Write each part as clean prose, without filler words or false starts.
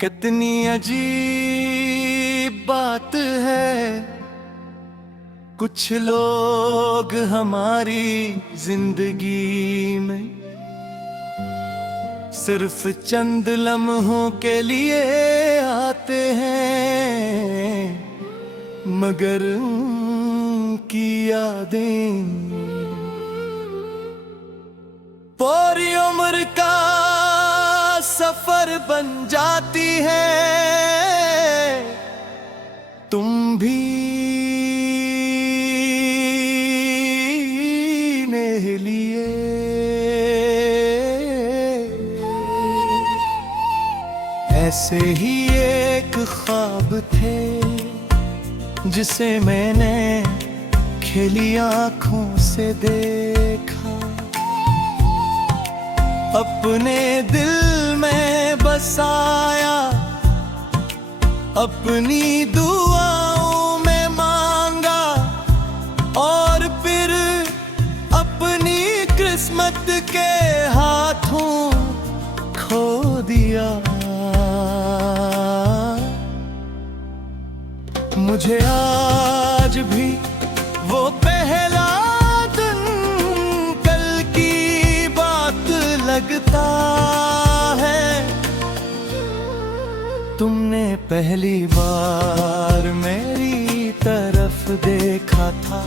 कितनी अजीब बात है, कुछ लोग हमारी जिंदगी में सिर्फ चंद लम्हों के लिए आते हैं, मगर उनकी यादें पूरी उम्र का सफर बन जाती है। तुम भी मेरे लिए ऐसे ही एक ख्वाब थे जिसे मैंने खिली आँखों से देखा, अपने दिल में बसाया, अपनी दुआओं में मांगा और फिर अपनी किस्मत के हाथों खो दिया। मुझे आज भी वो पहला दिन कल की बात लगता है। तुमने पहली बार मेरी तरफ देखा था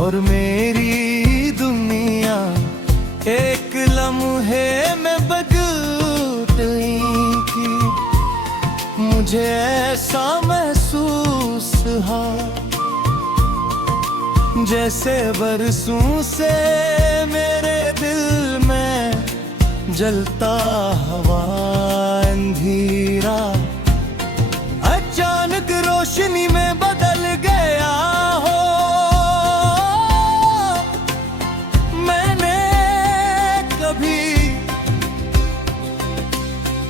और मेरी दुनिया एक लम्हे में बदल गई थी। मुझे ऐसा महसूस हुआ जैसे बरसों से मेरे दिल में जलता हुआ अंधेरा अचानक रोशनी में बदल गया हो। मैंने कभी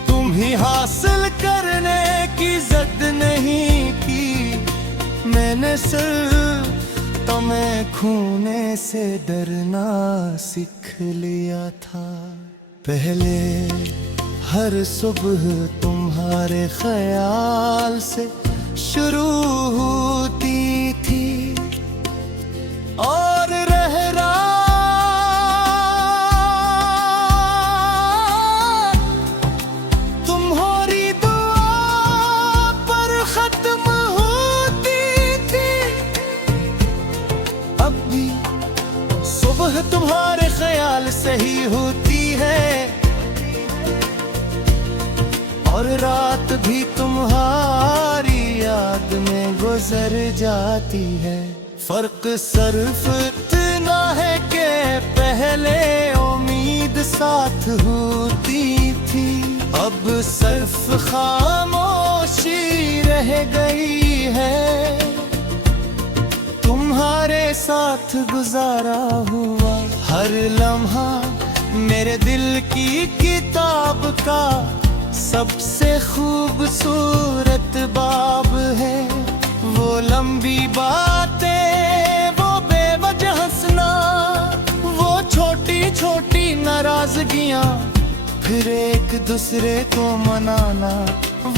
तुम ही हासिल करने की जिद नहीं की, मैंने सिर्फ तुम्हें खोने से डरना सीख लिया था। पहले हर सुबह तुम्हारे ख्याल से शुरू होती थी और रह तुम्हारी दुआ पर खत्म होती थी। अब भी सुबह तुम्हारे ख्याल से ही होती है और रात भी तुम्हारी याद में गुजर जाती है। फर्क सिर्फ इतना है कि पहले उम्मीद साथ होती थी, अब सिर्फ खामोशी रह गई है। तुम्हारे साथ गुजारा हुआ हर लम्हा मेरे दिल की किताब का सबसे खूबसूरत बाब है। वो लंबी बातें, वो बेवजह हंसना, वो छोटी छोटी नाराजगियां, फिर एक दूसरे को मनाना,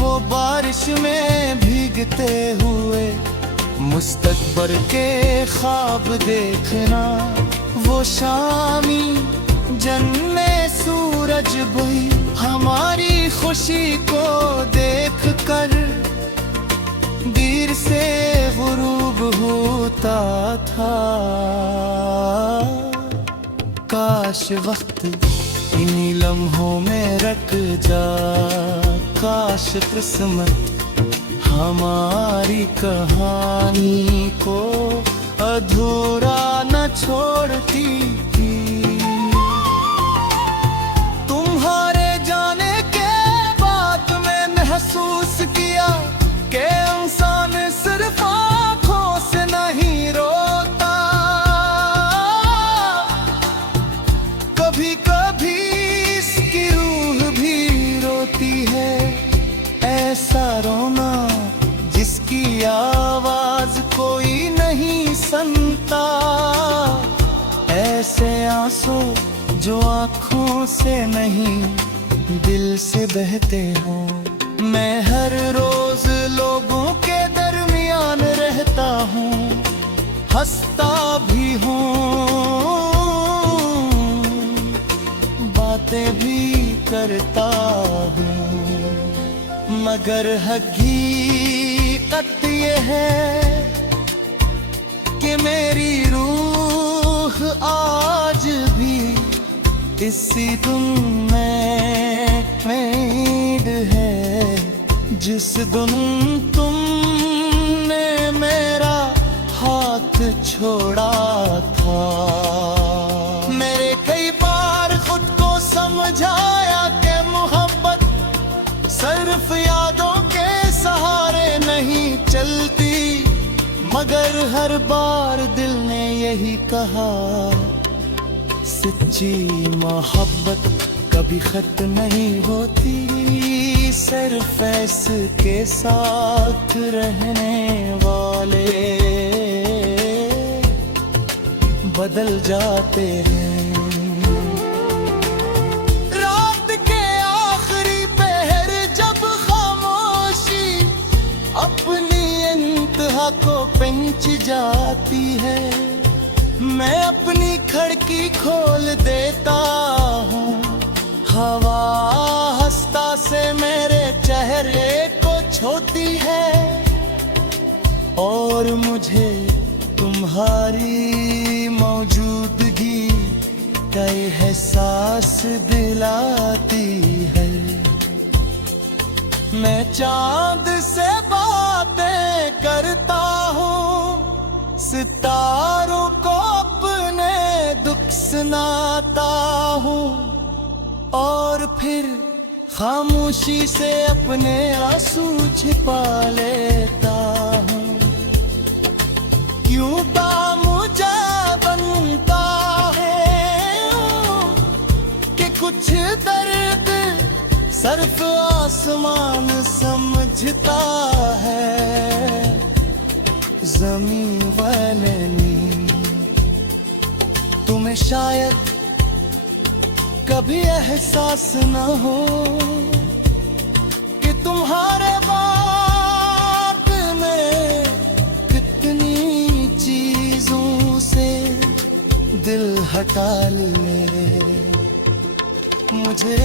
वो बारिश में भीगते हुए मुस्तकबिल के ख्वाब देखना, वो शामी जन्ने सूरज बुई हमारी खुशी को देख कर देर से गुरूब होता था। काश वक्त इन्हीं लम्हों में रख जा, काश किस्मत हमारी कहानी को अधूरा न छोड़ती थी। महसूस किया कि इंसान सिर्फ आँखों से नहीं रोता, कभी कभी इसकी रूह भी रोती है। ऐसा रोना जिसकी आवाज कोई नहीं सुनता, ऐसे आंसू जो आँखों से नहीं दिल से बहते हो। मैं हर रोज लोगों के दरमियान रहता हूँ, हंसता भी हूँ, बातें भी करता हूँ, मगर हकीकत ये है कि मेरी रूह आज भी इसी धुन में फैंड है, जिस धुन तुमने मेरा हाथ छोड़ा था। मेरे कई बार खुद को समझाया कि मोहब्बत सिर्फ यादों के सहारे नहीं चलती, मगर हर बार दिल ने यही कहा, सच्ची मोहब्बत कभी खत्म नहीं होती, सिर्फ इसके साथ रहने वाले बदल जाते हैं। रात के आखिरी पहर जब खामोशी अपनी इंतहा को पंच जाती है, मैं अपनी खिड़की खोल देता हूँ, हवा हंसता से मेरे चेहरे को छूती है और मुझे तुम्हारी मौजूदगी का एहसास दिलाती है। मैं चांद से बातें करता हूँ, सितारों को अपने दुख सुनाता हूँ और फिर खामोशी से अपने आंसू छिपा लेता हूँ। क्यों मुझे बनता है कि कुछ दर्द सिर्फ आसमान समझता है, ज़मीन वाले तुम्हें शायद कभी एहसास न हो कि तुम्हारे बाग में कितनी चीजों से दिल हटा ले। मुझे